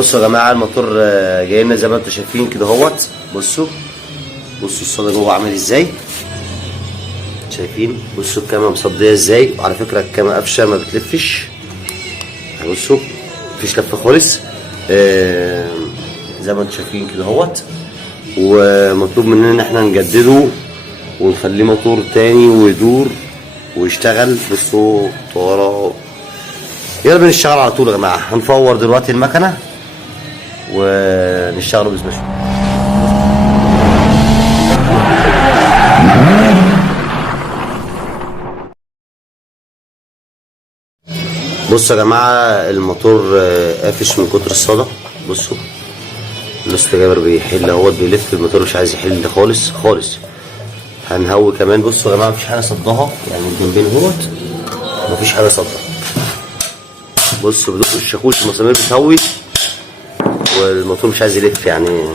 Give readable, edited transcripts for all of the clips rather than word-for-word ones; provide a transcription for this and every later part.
بصوا يا جماعه الموتور جاي لنا زي ما انتم شايفين كده اهوت. بصوا الصدى جوه عامل ازاي، شايفين؟ بصوا الكاميرا مصديه ازاي، وعلى فكره الكاميرا قافشه ما بتلفش. بصوا مفيش لفه خالص. زي ما انتم شايفين كده اهوت. ومطلوب مننا ان احنا نجدده ونخليه موتور تاني ويدور ويشتغل. بصوا طاره. يلا بنشتغل على طول يا جماعه. هنفور دلوقتي المكنه ونشتغلوا بسم الله. بصوا يا جماعه الموتور قافش من كتر الصدى. بصوا الاستجابر بيحل اهوت، بيلف. الموتور مش عايز يحل خالص خالص. هنهوي كمان. بصوا يا جماعه مفيش حاجه صدها، يعني من جنبين اهوت مفيش حاجه صدها. بصوا بدق الشاكوش المسامير بتهوي والموتور مش عايز يلف يعني.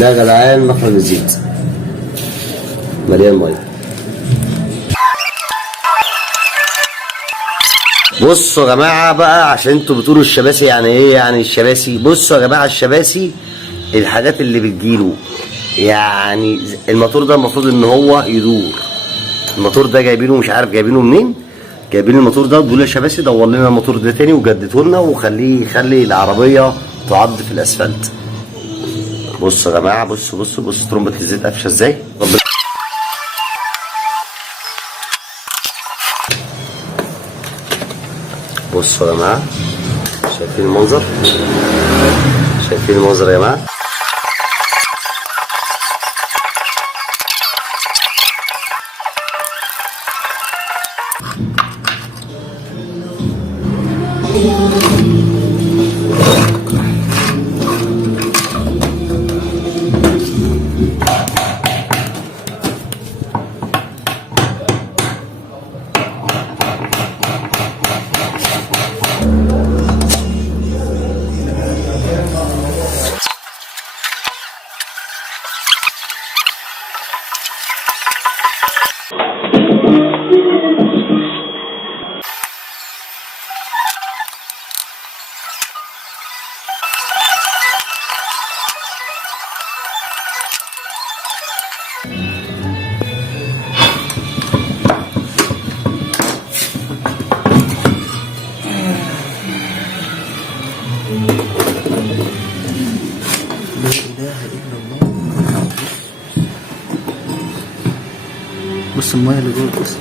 ده يا جدعان مخرج الزيت مليان ميه. بصوا يا جماعه بقى، عشان انتوا بتقولوا الشباسي يعني ايه يعني الشباسي. بصوا يا جماعه الشباسي الحاجات اللي بتجيله، يعني الموتور ده المفروض ان هو يدور. الموتور ده جايبينه مش عارف جايبينه منين، جايبين الموتور ده بيقولوا يا شباسي دور لنا الموتور ده تاني وجدده لنا وخليه يخلي العربيه تعض في الاسفلت. بصوا يا جماعه، بصوا ترمبه الزيت قافشه ازاي. بصوا يا جماعه، شايفين المنظر؟ شايفين المنظر يا جماعه؟ بص المايه اللي جوه. بص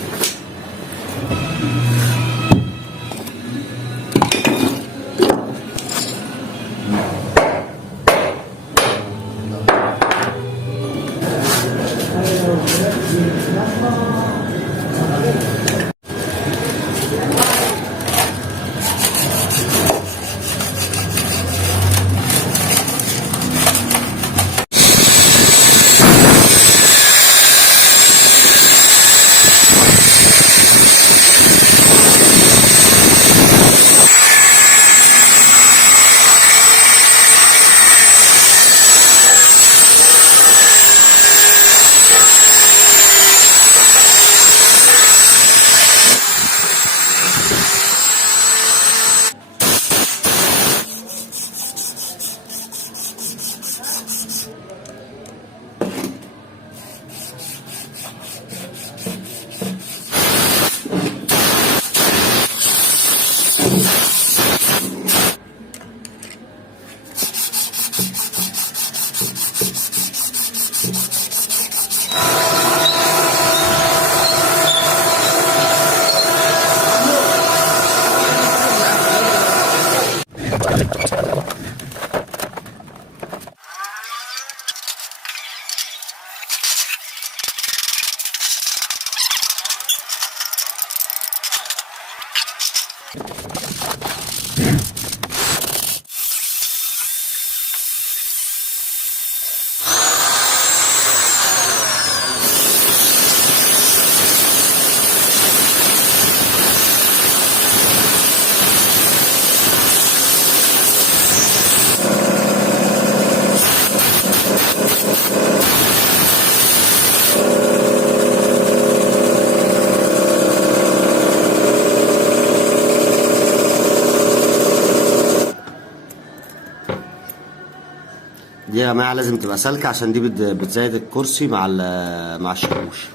يا جماعه لازم تبقى سالكه عشان دي بتزايد الكرسي مع الشاكوش.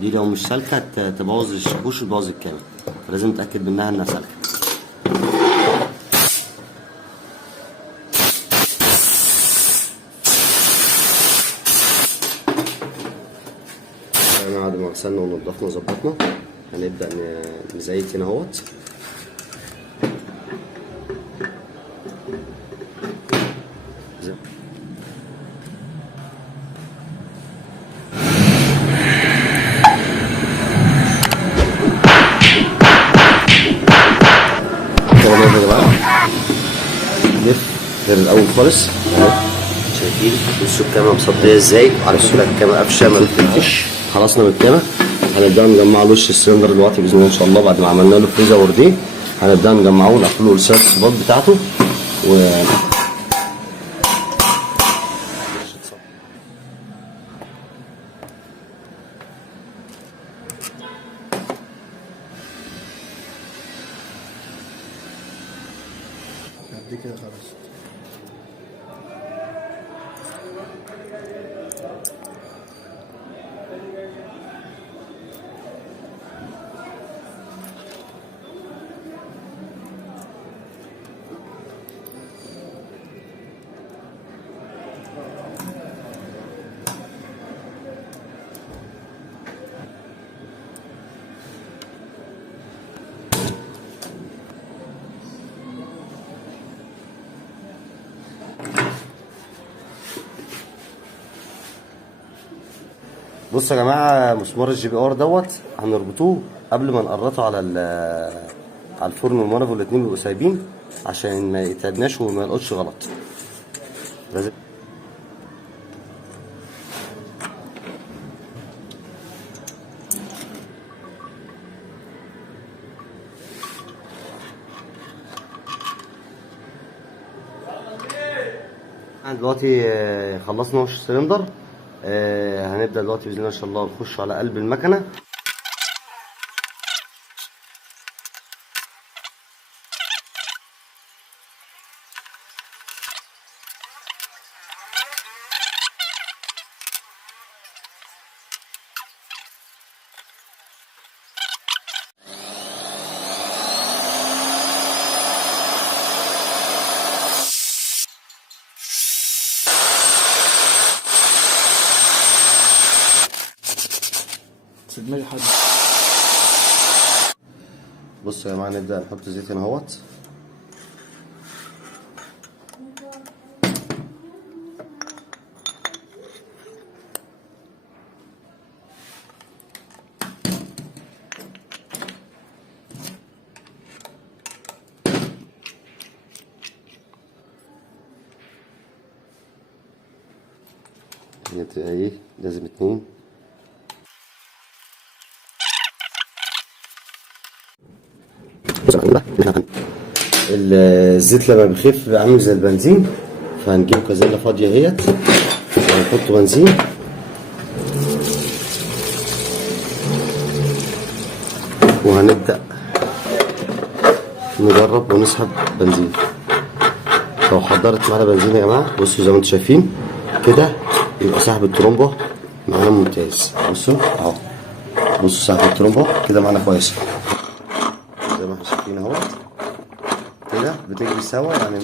دي لو مش سالكه تبوظ الشاكوش وتبوظ الكاميرا، فلازم نتاكد منها انها سالكه. بعد ما غسلنا ونضفنا وظبطنا هنبدا نزيت هنا اهوت. يا جماعه نلف غير الاول خالص اهو. شايفين بصوا الكاميرا مصديه ازاي؟ على فكره الكاميرا قفشه ما بتفتش. خلصنا من الكاميرا هنبدا نجمع له وش السلندر دلوقتي باذن الله ان شاء الله. بعد ما عملنا له فريزر ورديه هنبدا نجمعه ونقفل له الصباط بتاعته دي كده خلاص. بصوا يا جماعه مسمار الجي بي ار دوت هنربطوه قبل ما نقرطه على الفرن والمانيفو الاتنين بيبقوا سايبين عشان ما يتعبناش وما يلقطش غلط. لازم دلوقتي خلصنا وش السلندر. هنبدأ دلوقتي بإذن الله إن شاء الله نخش على قلب المكنة. دماغي حد. بصوا يا جماعه نبدا نحط زيت هنا اهوت. هي تبقى ايه لازم 2. الزيت لما بيخف بيبقى عامل زي البنزين، فهنجيب كازيلا فاضيه اهيت وهنحط بنزين وهنبدا نجرب ونسحب بنزين. لو حضرت معانا بنزين يا جماعه بصوا زي ما انتم شايفين كده يبقى سحب الترومبه معانا ممتاز. بصوا اهو، بصوا سحب الترومبه كده معانا كويس زي ما احنا شايفين اهو كده بتجري سوا يعني.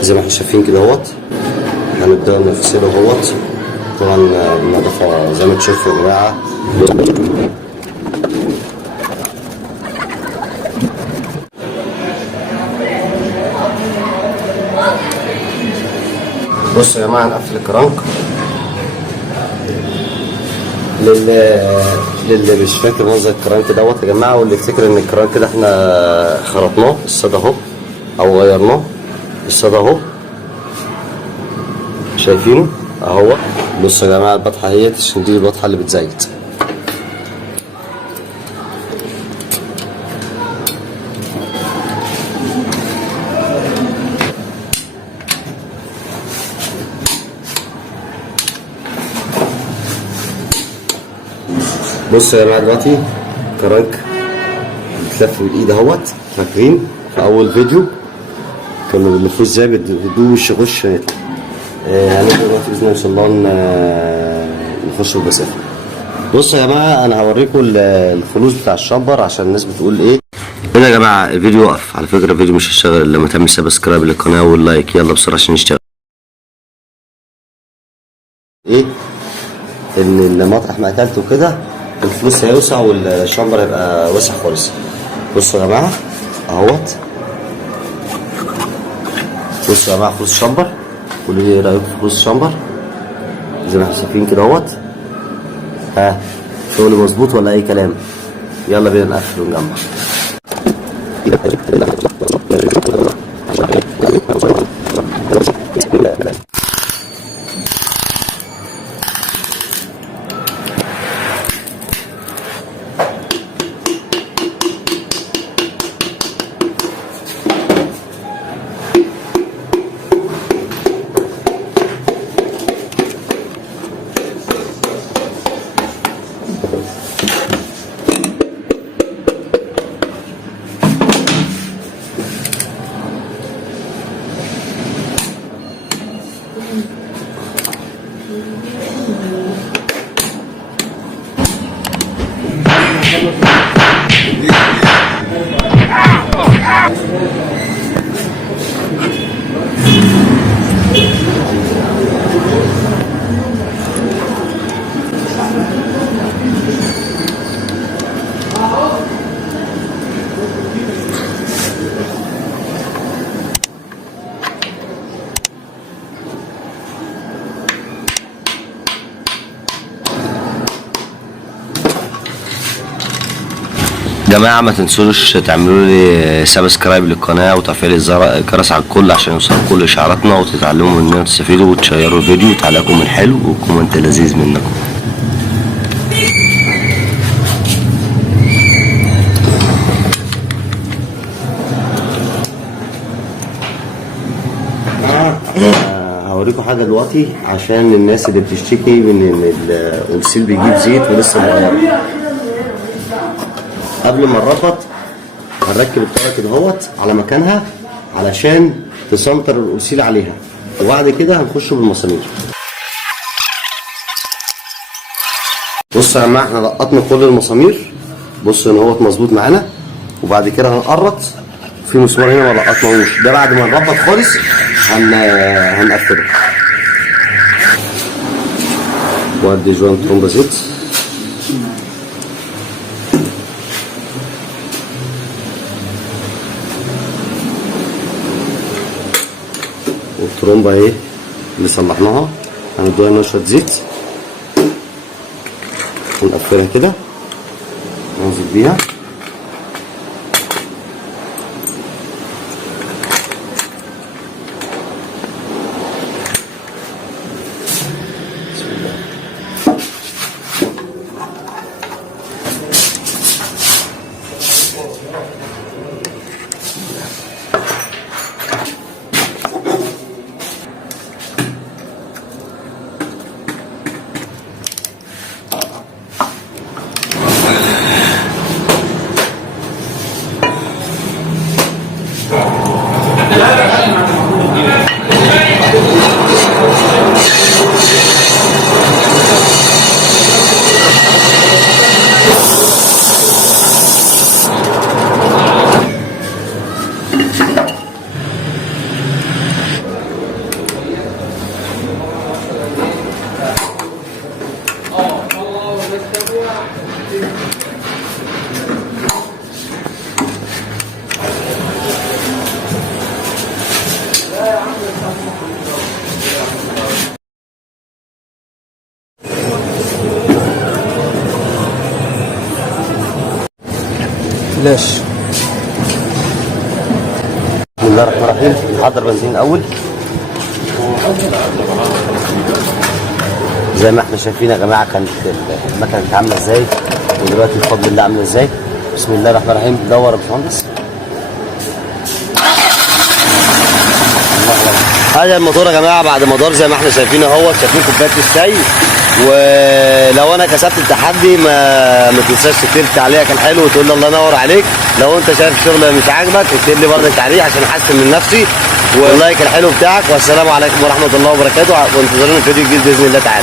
زي ما احنا شايفين كده اهوت هنبدا نغسله اهوت. طبعا النظافه زي ما انتم شايفين يا جماعه. بصوا يا جماعه هنقفل الكرنك للي مش فاكر منظر الكرانك دوت يا جماعه، واللي يفتكر ان الكرانك ده احنا خرطناه الصاج اهو او غيرناه الصاج اهو، شايفينه اهو. بصوا يا جماعه البطحه اهيت، عشان دي البطحه اللي بتزيت. بصوا يا جماعه دلوقتي كرانك بتلف بالايد اهوت. فاكرين في اول فيديو كانوا بنلفوه ازاي؟ بتدوش يخش. هنبدا دلوقتي باذن الله ان شاء الله نخش بالمسافه. بصوا يا جماعه انا هوريكم الخلوص بتاع الشامبر عشان الناس بتقول ايه. هنا يا جماعه الفيديو وقف، على فكره الفيديو مش هيشتغل الا لما تعمل سبسكرايب للقناه واللايك. يلا بسرعه عشان نشتغل. ايه ان مطرح ما اكلته كده الفلوس هيوسع والشامبر هيبقى واسع خالص. بصوا يا جماعه اهوت. بصوا يا جماعه فلوس الشامبر، قولوا لي ايه رايكم في فلوس الشامبر زي ما احنا شايفين كده اهوت. ها شغل مظبوط ولا اي كلام؟ يلا بينا نقفل ونجمع. جماعة ما تنسوش تعملوا لي سبسكرايب للقناة وتفعيل الجرس على الكل عشان يوصل كل اشعاراتنا، وتتعلموا مننا وتستفيدوا وتشيروا الفيديو وتعليقكم الحلو وكومنت لذيذ منكم. هوريكم حاجة دلوقتي عشان الناس اللي بتشتكي من ان الأنسيل بيجيب زيت ولسه مغير. قبل ما نربط هنركب الطاره كده اهوت على مكانها علشان تسنتر الأنسيل عليها، وبعد كده هنخش بالمسامير. بصوا يا جماعه احنا لقطنا كل المسامير، بصوا ان اهوت مظبوط معانا، وبعد كده هنقرط في مسمار هنا ما لقطناهوش، ده بعد ما نربط خالص هنقفله. وادي جوان ترومبا زيت. والترومبا ايه اللي صلحناها هندوها نشرة زيت ونقفلها كده وننزل بيها. ماشي. بسم الله الرحمن الرحيم. نحضر بنزين الاول زي ما احنا شايفين يا جماعه. كانت المكنه عامله ازاي ودلوقتي بفضل الله عامله ازاي. بسم الله الرحمن الرحيم. دور يا باشمهندس. هذا الموتور يا جماعه بعد ما دار زي ما احنا شايفين اهوت. شايفين كوبايه الشاي. ولو انا كسبت التحدي ما تنساش تكتب تعليقك كان حلو وتقول لي الله ينور عليك. لو انت شايف الشغل مش عاجبك اكتب لي برضه تعليق عشان احسن من نفسي. واللايك الحلو بتاعك. والسلام عليكم ورحمه الله وبركاته. وانتظرونا في فيديو جديد باذن الله تعالى.